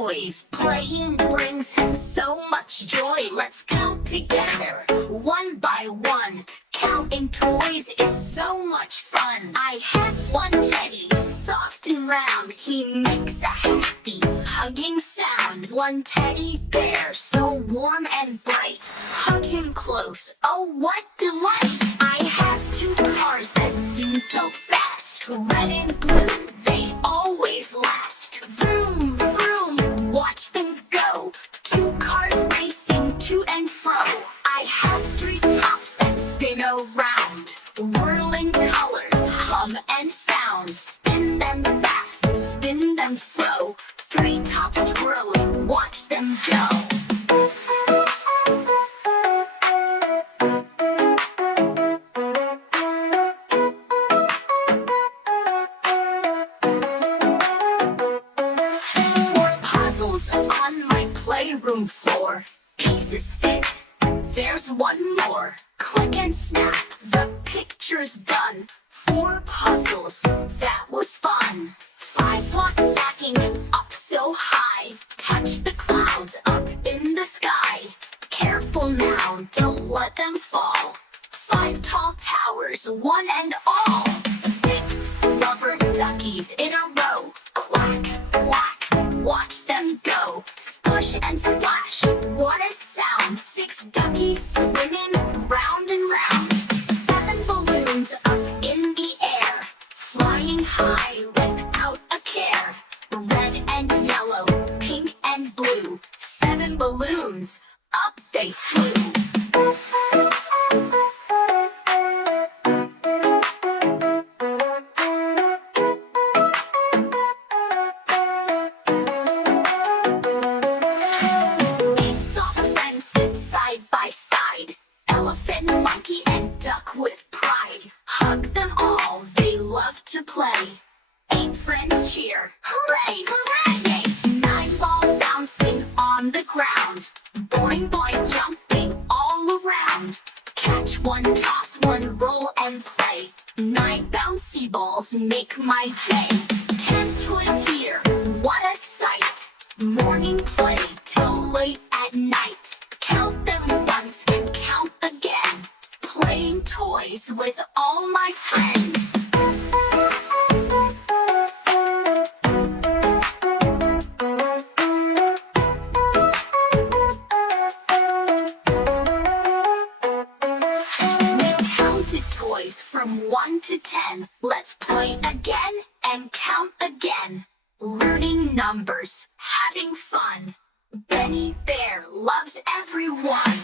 toys. Playing brings him so much joy. Let's count together, one by one. Counting toys is so much fun. I have one teddy, soft and round. He makes a happy, hugging sound. One teddy bear, so warm and bright. Hug him close, oh what delight! I have two cars that zoom so fast. Red and blue, they always last. Vroom, vroom, watch them go. Two cars racing to and fro. I have three tops that spin around. Whirling colors, hum and sound. Spin them fast, spin them slow. Three tops twirling, watch them go. On my playroom floor, pieces fit, there's one more. Click and snap, the picture's done. 4 puzzles, that was fun. 5 blocks stacking up so high. Touch the clouds up in the sky. Careful now, don't let them fall. 5 tall towers, one and all. 6 rubber duckies in a row. Quack, quack, watch them go. Spush and splash, what a sound. 6 duckies swimming round and round. 7 balloons up in the air, flying high without a care. Red and yellow, pink and blue. 7 balloons, up they flew. Elephant, monkey, and duck with pride. Hug them all, they love to play. 8 friends cheer, hooray, hooray! 9 balls bouncing on the ground. Boing, boing, jumping all around. Catch one, toss one, roll and play. 9 bouncy balls make my day. 10 toys here, what a sight. Morning play till late at night. Count them once and count again. Playing toys with all my friends. We counted toys from 1 to 10. Let's play again and count again. Learning numbers, having fun. Benny Bear loves everyone.